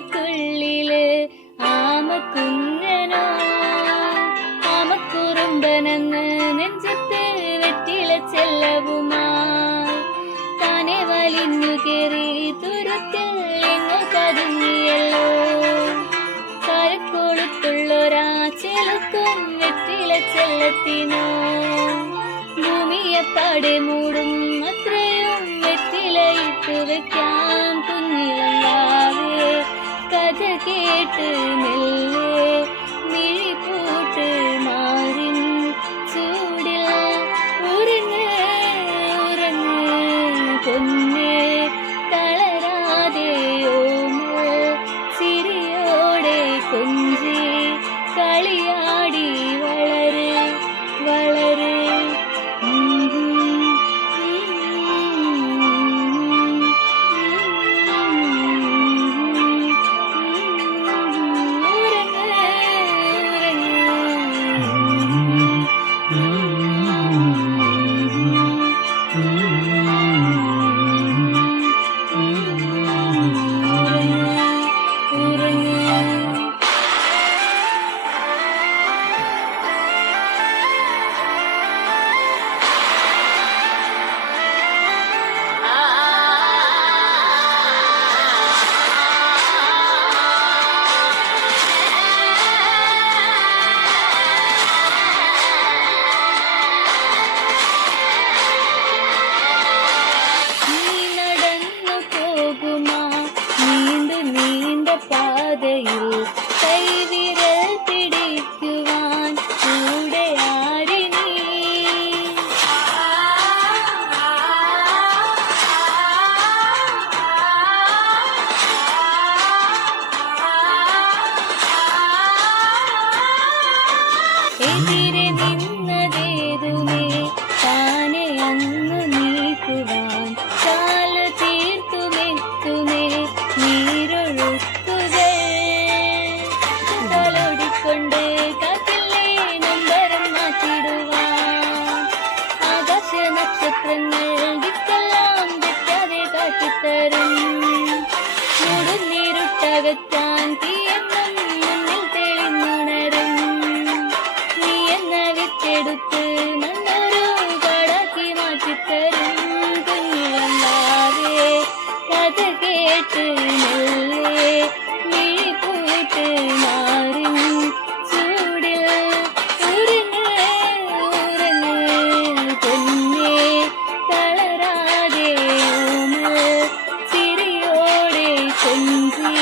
ചിറകുകൾക്കുള്ളില് ആമക്കുഞ്ഞനോ ആമക്കുറുമ്പനെന്ന് നെഞ്ചത്ത് വെറ്റില ചെല്ലവുമായി താനെ വലിഞ്ഞു കേറി തുരുത്തിൽ എങ്ങോ പതുങ്ങിയല്ലോ. കരക്കൊളുത്തുള്ളൊരാ ചെലുക്കും വെറ്റില ചെല്ലത്തിനോ ഭൂമിയെപ്പാടെ മൂടും അത്രയും വെറ്റിലയിട്ട് വെക്കാം കുഞ്ഞിളങ്ങാവേ. കഥ കേട്ട് മെല്ലെ മിഴിപൂട്ട് മാറിൻ ചൂടിൽ ഉറങ്ങ് ഉറങ്ങ് പൊന്നേ തളരാതെ ഓമൽ ചിരിയോടെ കൊഞ്ചി കളിയാടി വളര് വളര്. പാതയിൽ കൈവിരൽ പിടിക്കുവാൻ കൂടെ ആരിനി. എതിരെ നിന്നതേതുമേ താനെ അങ്ങു നീക്കുവാൻ കാല് തീർത്തുമെത്തുമേ നീരൊഴുക്കുക കൊണ്ട് കാറ്റില്ലേ നമ്പരം മാറ്റിടുവാൻ. ആകാശ നക്ഷത്രങ്ങൾ ദിക്കെല്ലാം തെറ്റാതെ കാട്ടിത്തരും. മൂടുന്നീരുട്ടകറ്റാൻ തീയെന്നും മുന്നിൽ തെളിഞ്ഞുണരും. നീ എന്ന വിത്തെടുത്ത് നല്ലൊരു കാടാക്കി മാറ്റിത്തരും കുഞ്ഞിളങ്ങാവേ. കഥ കേട്ട് മെല്ലെ മിഴിപൂട്ട് മാറിൻ ചൂടിൽ ഉറങ്ങ് ഉറങ്ങ് പൊന്നേ തളരാതെ ഓമൽ ചിരിയോടെ കൊഞ്ചി